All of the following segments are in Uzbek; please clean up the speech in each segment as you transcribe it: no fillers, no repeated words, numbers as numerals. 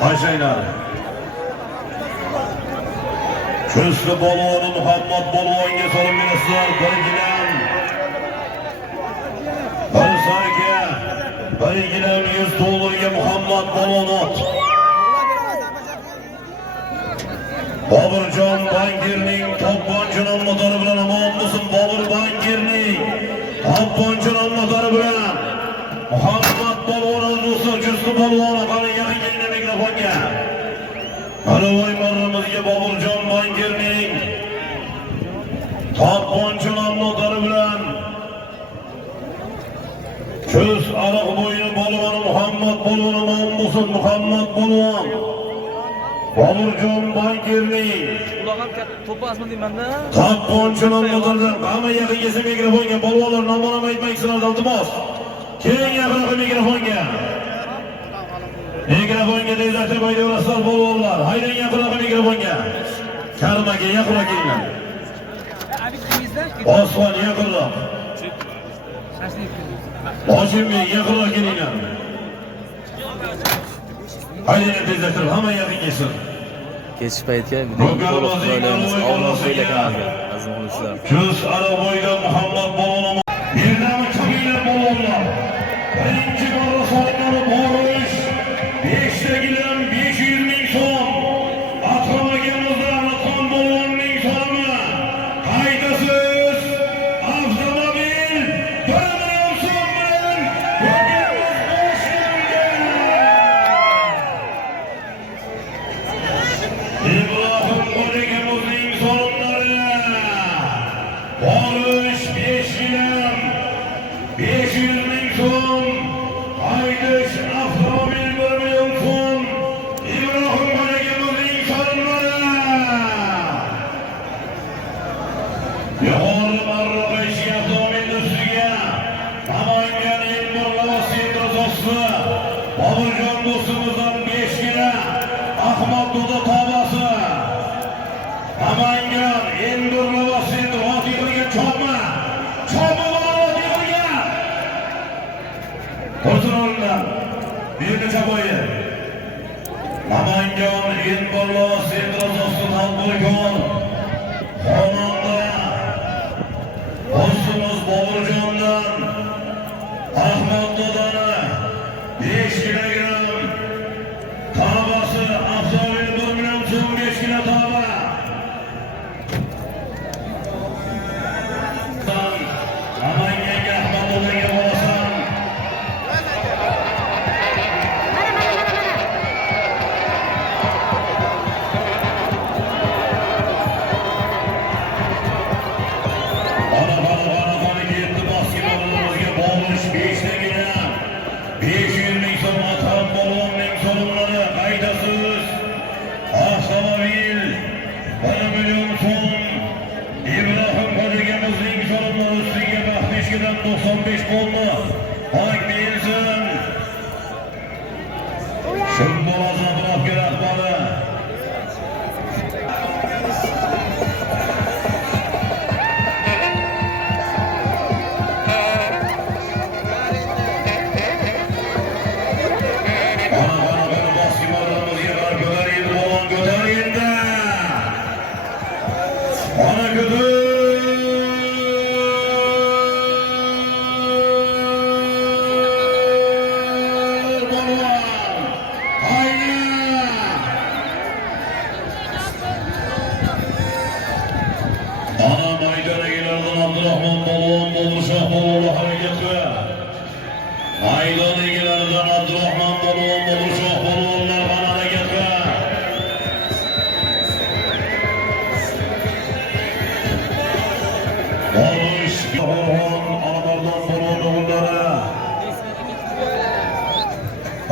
Taşaylar. Köslü balonu Muhammed Balonga solib berasizlar. Birinchidan bir sarga, birinchidan 100 dollarga Muhammed Balonot. Bobirjon Bankirning to'pponchi nomlari bilan omon bo'lsin. Bobir Bankirning to'pponchi nomlari bilan Muhammed Balonot do'stlar, Köslü baloni qani yaqin kelgan mikrofonga. Alovoy marramizga Bobirjon Bankirning to'pponchi nomlari bilan Köz ariq bo'yini baloni Muhammed Baloni omon bo'lsin. Muhammed Balon Bobirjon Bankirning to'pasmi deymanda. to'pponchi nomlaridan hamma yaqin kelsa mikrofonga. Balonlar nomini aytmaysizlar, iltimos. Keling yaqinroq mikrofonga. Mikrofonga tezlatib aytaverasizlar balonlar. Haydang yaqinroq mikrofonga. Karim aka yaqinroq kelinglar. Osmon yaqinroq. Hoshimga yaqinroq kelinglar. Haydang tezlatib hamma yaqin kelsin. Kech paytga to'liq qo'yamiz. Alloh o'ylaganimizga azim qilishlar. Köz Araboyda Muhammed Balon. Yerdami kabila balonlar. Birinchi marra so'ngari borish 5 tagidan 500 ming so'm. Atrofimizda Ratqon balonning so'mi. Haydasiz avtomobil 1 million so'm bilan İbrahim Qo'ligamizning so'mlari. Borish 5 yildan 500 ming so'm. Haydash avtomobil 1 million so'm. İbrahim Qo'ligamizning so'mlari. Yuqori marra ishi avtomobil ustiga Namangan Elmurlava Sentrozosli Bobirjon do'stimizdan 5 kilo Ahmad Do'da tobasi. Namangan Elmurlava Sentrozosli qilgan chopma. Chopma va'da qilgan. Qo'zg'olonlar. Birinchi chaboyi. Namangan Elmurlava Sentrozosli tadbirkor. Xonanda do'stimiz Bobirjondan Ahmad Dodani 5 kilogram tobasi avtomobil 1 million so'm 5 kilo toba. Namanganga Ahmad Dodanga borasan. Eskiden 95 bollu Hak değilsin. Şimdi olacak bir akbalı. Maydon egalaridan Abdurahmon Balon Bolshoq balonlar bana harakatga. Borish Orxon Alimardon balon o'g'illari.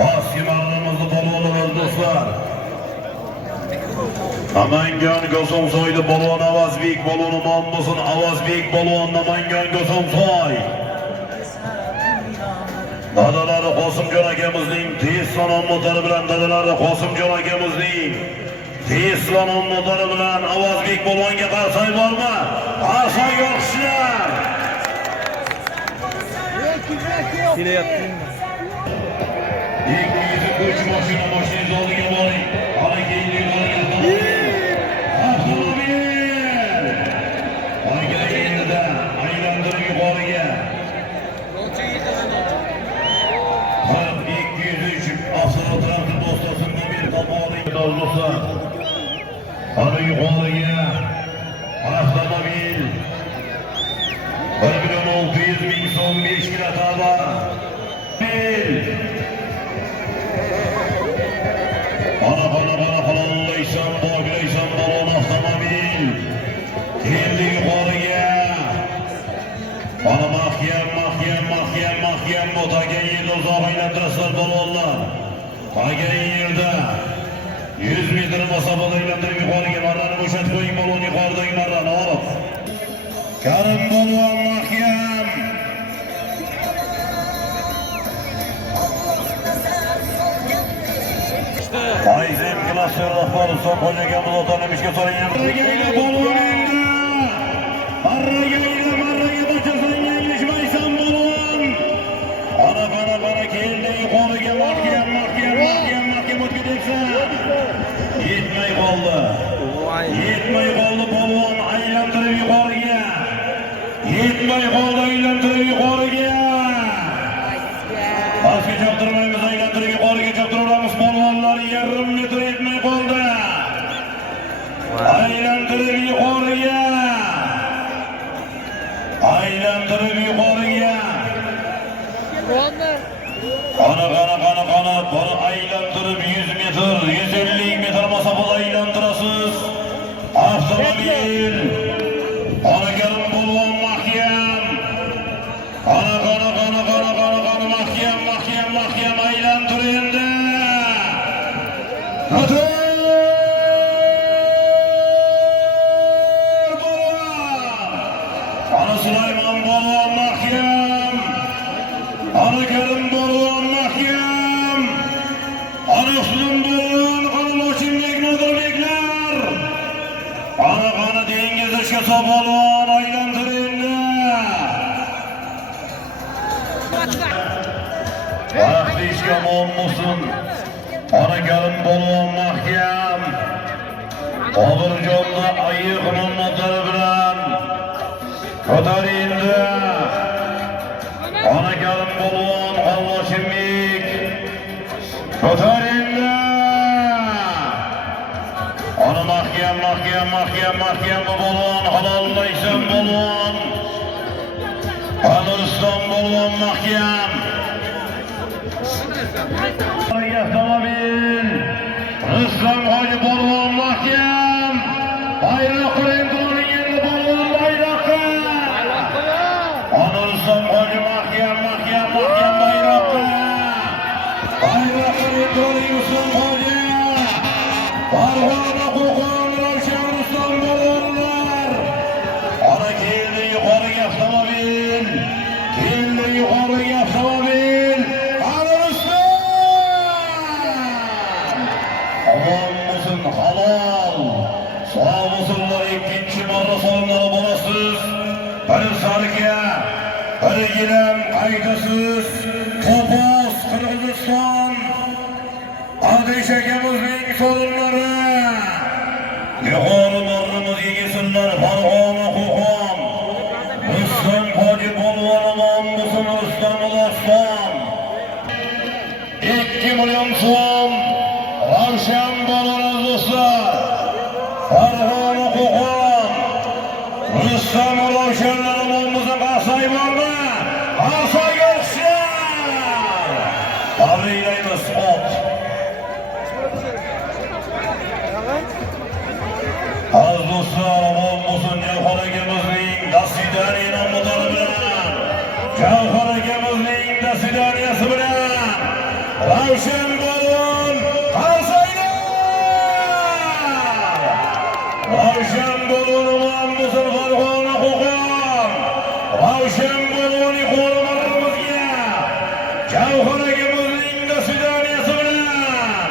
Osmonimizni balonlar do'stlar. Namangan G'ozonsoyda balon Avazbek baloni nom bo'lsin. Avazbek balon Namangan G'ozonsoy. Dadalari Qosimjon akamizning Tesla nomlari bilan dadalari Qosimjon akamizning Tesla nomlari bilan Avazbek balonga qarsak bormi? Qarsak yo'qchilar. Kelyapti. Üç maşına başlayız oldu var. Ana geyli yukarıya. Avtomobil. Ana geyli aylandırı yukarıya. 203 Aslan Trabzon dostasında bir kapalı olursa ana yukarıya avtomobil 1.600.000 son 5 kilo tava ana falanlaysan bağlaysan balon avtomobil geldi yukarıya ana mahkem otagen yerde uzağa aylandırasılar balonlar agen yerde 100 metre masafada aylandırıp yukarıya marranı boşalt koyun balon yukarıdaki marranı alıp Karim balon mahkem Ayzem klasör rahbarı son kocakamız otanımışke sorayım Arragayla balon elde Arragayla başasın yenilişmaysan balon Ana geldi yukarıya mahkem ötküdeksen Yetmey kaldı balon aylandırıp yukarıya Yetmey kaldı aylandırıp yukarıya Başka çaptırmayımız aylandırıp yukarıya çaptırmamız balonlar yarım metre yetmey kaldı Aylandırıp yukarıya Ana bana aylandırıp 100 metre 150 metre masafada aylandırasız avtomobil ana gelin balon mahkem ana mahkem aylandırıydı Kadir balon ana Süleyman balon mahkem ana gelin balon mahkem Anasının balon kanal içindeki nedir bekler ana dengiz aşkısa balon aylandırıydı Vakti işkem olmasın ana gelin balon mahkem Olur yolda ayıkının motoru bilen Katarıydı Ana gelin balon kanal içindeki Katarıydı Ana mahkem bu balon halallaysan balon Alırsın balon mahkem Avtomobil Rıslak Hacı balon mahkem Bayrak renkonun yerli balon bayrakı Alırsın Hacı mahkem bayrakı Bayrak renkonun Yusuf Hacı Barhana kokon Ravşan Ruslan balonlar Ana geldi yukarı avtomobil Ana Ruslan Aman mısın halal Sağ mısınlar ikinci maratonlara bolasız Bir sarıya Bir gilem kaygısız Topaz Kırgızistan Ateş ekemizin sorunları Yukarı marrımız yegesinler Farhana kokon Rüstem Hacı balvanıman mısın Rüstem Ulaştan 2 milyon son Ravşan balonuz dostlar Farhana kokon Rüstem Ulaşanların omuzun kasayı var mı? Kasayı yoksa Araylayımız ot Az dostlar olmasın Cevher Egemizliğin Dasidaniye'nin motoru bilen Cevher Egemizliğin Dasidaniyesi bilen Ravşan balon kalsaydı Ravşan balon olmasın Farhana kokon Ravşan balon yukarılarımız ya Cevher Egemizliğin Dasidaniyesi bilen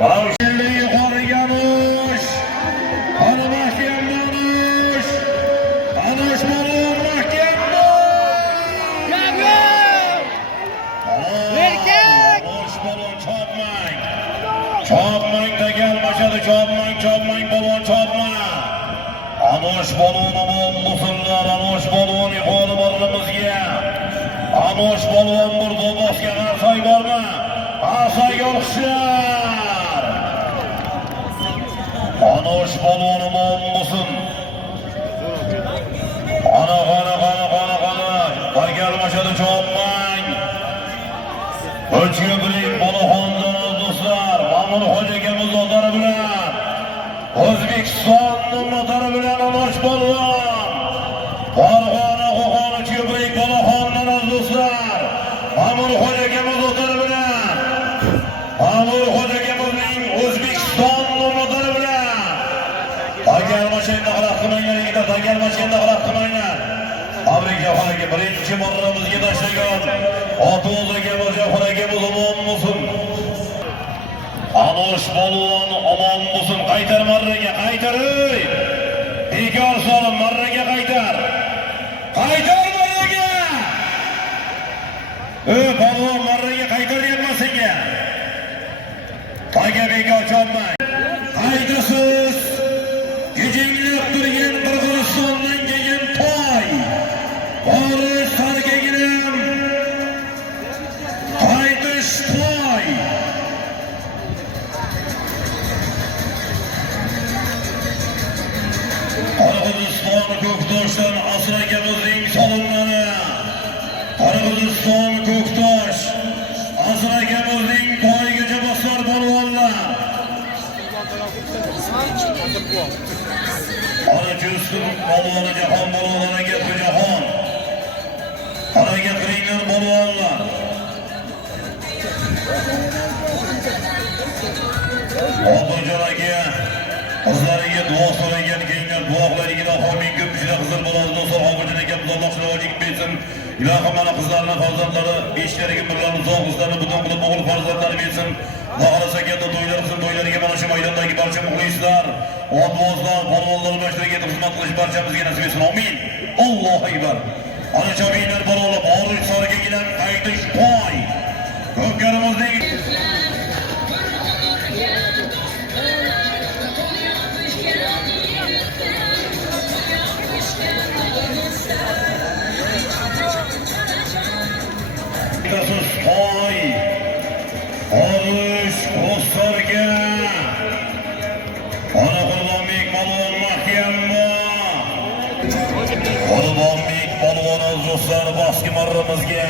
Ravşan yukarı gelmiş Ana mahkem olmuş Anaş balon mahkem Anaş balon Anoş balon aman musullar, anoş balon yukarı barımızga. Anoş balon bir dolbosga qarsay bormi? Qarsay yo'qlar. Anoş balon aman musul. Ana. Gelmesedi çoğunmayın. Ölçüye bilin Balaxondan dostlar. Mamur Hoca'mız otarı bilen. O'zbekistonning motori bilan Anoş balon. Farg'ona qo'qon ölçüye bilin Balaxondan dostlar. Mamur Hoca'mız otarı bilen. Mamur Hoca'mızning O'zbekistonning motori bilan. Gelmesedi qilaq qilmaylar yigitlar. Gelmesedi qilaq qilmaylar. Abrika xonaki birinchi marramizga tashlagan Oto'z akamiz Jafar akamiz omon bo'lsin. Anoş balon omon bo'lsin. Qaytar marraga, qaytar ey. Bekor solib marraga qaytar. Qaytar marraga. Balon marraga qaytar deyapman senga. Qayga bekor chopmang. Qaydasiz gijinglab turgan Qirg'izistondan kelgan toy. Barış sargegirim, haydiş toy. Qirg'iziston Ko'ktoshdan Asır akamizning salonlari. Qirg'iziston Ko'ktosh, Asır akamizning toyigacha bosar polvonlar. Ana Justin polvoni Jahon polvoniga Jahon. Harakat qiling polvonlar. Otajon aka qizlariga duo so'ragan keyinlar duoqlariga amin ko'p ishlar qizil bo'ladi do'stlar. Otajon akamiz Alloh shiroylik bersin. Ilohim mana qizlarning farzandlari beshlariga birlarni zo'r qizlarni butun qilib o'g'il farzandlari bersin. Xohlasa katta to'ylar qilsin. To'ylariga mana shu maydondagi barcha muxlislar, otbozlar, polvonlar bashkariga xizmat qilish barchamizga nasib etsin. Amin. Allohu akbar. Ana chabiylar balola Barış sarga giren qaytish toy. Ko'pkarimizning Kasus toy. Barış Ko'sarga. Ana Qurbonbek balon mahkamma. Qurbonbek balon do'stlar boski marramizga.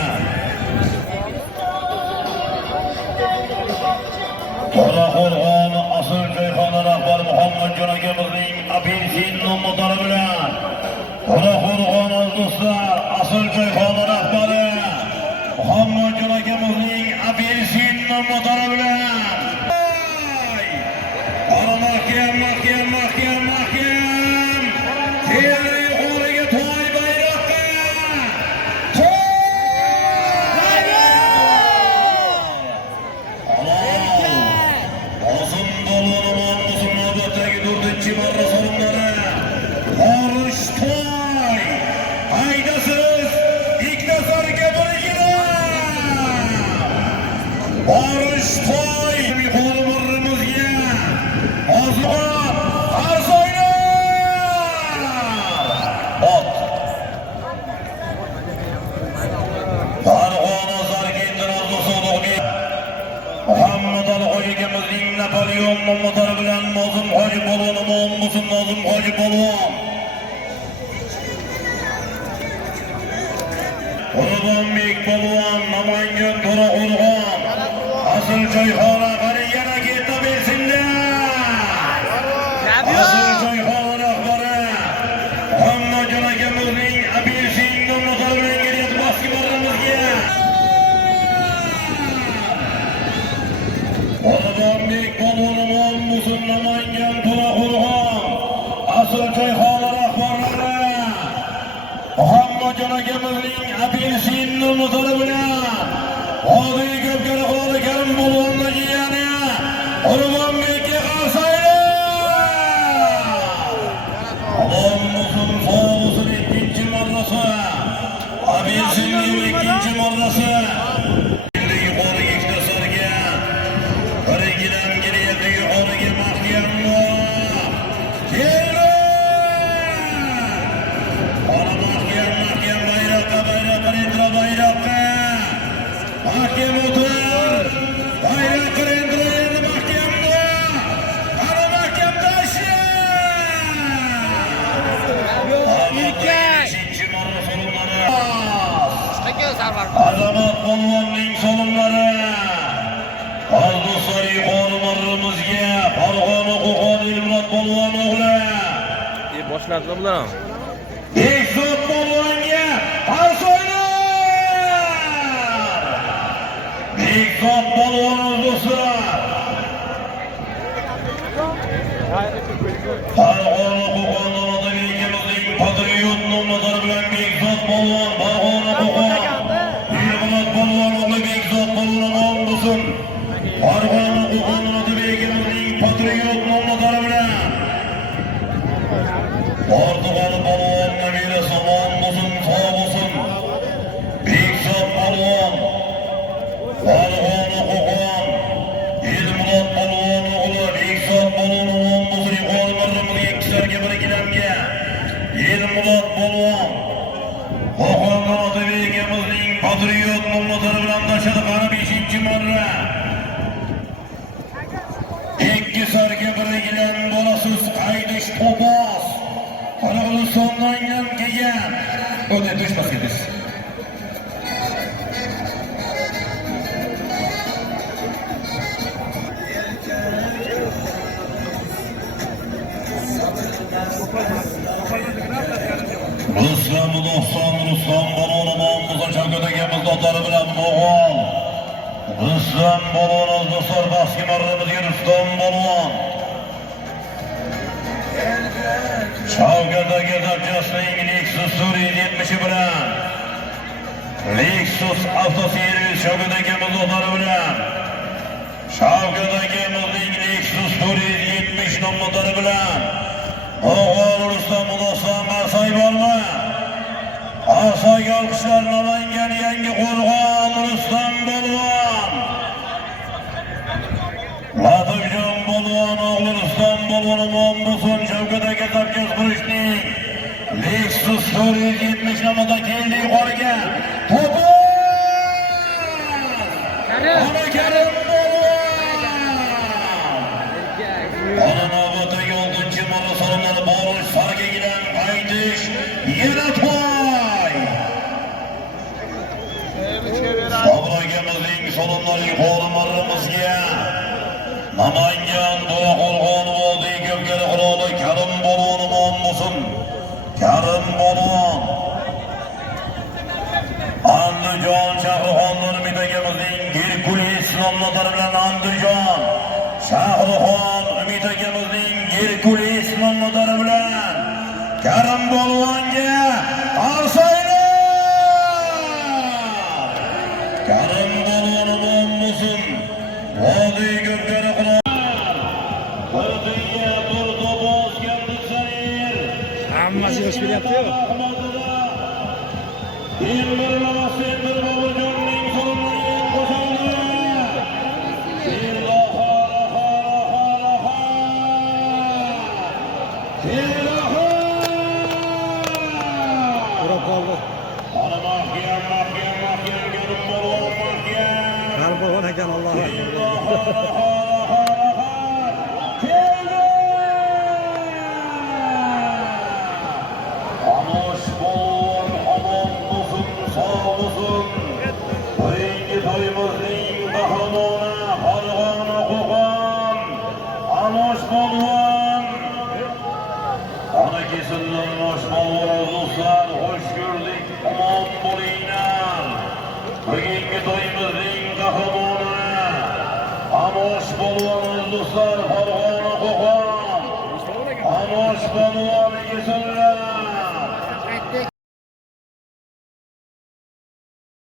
Qoraqo'rg'on asl joyxona rahbari Muhammadjon akamizning apelsin motori bilan. Qoraqo'rg'on do'stlar asl joyxona rahbari Muhammadjon akamizning apelsin motori bilan. Ana mahkam. Barış toy bir kolumurumuzga Azman Arsaylar Ot Farg'ona Zargindir Abduso'luqni Muhammad Al-Hojikamizning Napolyon motori bilan Nozim Hoji polvon omon bo'lsin. Nozim Hoji polvon Qurbonbek polvon Namangan Qoraqo'rg'on asl joyxona qani yana keta bersinlar. Asl joyxona rahbari Muhammadjon akamizning apelsin motori bilan kelyapti boski marramizga. Qurbonbek polvon omon bo'lsin. Namangan Qoraqo'rg'on asl joyxona rahbarlari Muhammadjon akamizning apelsin motori bilan hozir ko'pkari qo'li karim polvonni jiyani Qurbonbekka qarsaylar. Alloh musulmon bo'lsin. Ikkinchi marrasi apelsinning ikkinchi marrasi yuqori ikkita sarga birigidan kelyapti yuqoriga mahkamlar. boshlanadi bular ham. Bekzod polvonga qarshi o'ynar. Bekzod polvon do'stlar. Farg'ona Qo'qondan Otabekimizning patriot nomlari bilan Bekzod polvon, Farg'ona Qo'qon. Yig'mat polvon o'g'li Bekzod polvon olsin. Farg'ona Qo'qondan Otabekimizning patriot nomlari bilan Portugal polvon nabira somon bo'lsin, sog' bo'lsin. Bekzod polvon, Farg'ona Qo'qon, Elmurod polvon o'g'li Bekzod polvon omon bo'lsin. Yuqori marramizga ikkislarga bir gilamga. Elmurod polvon, Qo'qondan Otabekimizning patriot nomlari bilan tashadi qara 5-marra. Ikki sarga bir gilam bolasiz qaydish to'pos. Qirg'izistondan ham kelgan. O'tib tushmasga biz. Ruslan balon omon Shavkat akamiz otlari bilan Mo'g'ul. Ruslan balon do'stlar bahsga marramizga Ruslan balon. Shavkat aka darajasining Lexus 470 bilan Lexus avtoservis Shavkat akamiz otlari bilan Shavkat akamizning Lexus 470 nomlari bilan Mo'g'ul Ruslan Munosam Asay bormi? Asayga olqishlar Namangan yangi qo'rg'on Ruslan polvon. Latifjon polvon o'g'li Ruslan polvon omon bo'lsin. Shavkat aka zabjaz qurishning Lexus 470 nomida keldi yuqoriga. To'pos! Ana Karim polvon. Navbatdagi 6-marra salomlari borish, farga gidan qaytish, yana to'y. Sabir akamizning salomlari yuqori marramizga. Namangan To'raqo'rg'on vodiy ko'pkari qiroli Karim polvon omon bo'lsin. Karim polvon. Andijon Shahrixon Umid akamizning Gerkules nomlari bilan Andijon Shahrixon Umid akamizning Gerkules nomlari bilan Karim polvonga qarshi Karim polvon omon bo'lsin. Vodiy ko'pkari qiroli Qo'rg'onga to'rto'pos Gandisayir. Hammasi yosh kelyapti-yu. Elmurod Bobojonning qo'liga qo'shildi. Urab qoldi. Ana mahkam Karim polvon mahkam. Karim polvon ekan Alloh. Amosh polvon omon bo'lsin, sog' bo'lsin. Birinchi to'yimizning qahramoni Farg'ona Qo'qon. Amosh polvon. Ana kesillar Amosh polvon do'stlar, xush ko'rdik. Omon bo'linglar. Bugungi to'yimizning qahramoni Amosh polvon do'stlar, Farg'ona Qo'qon. Amosh polvon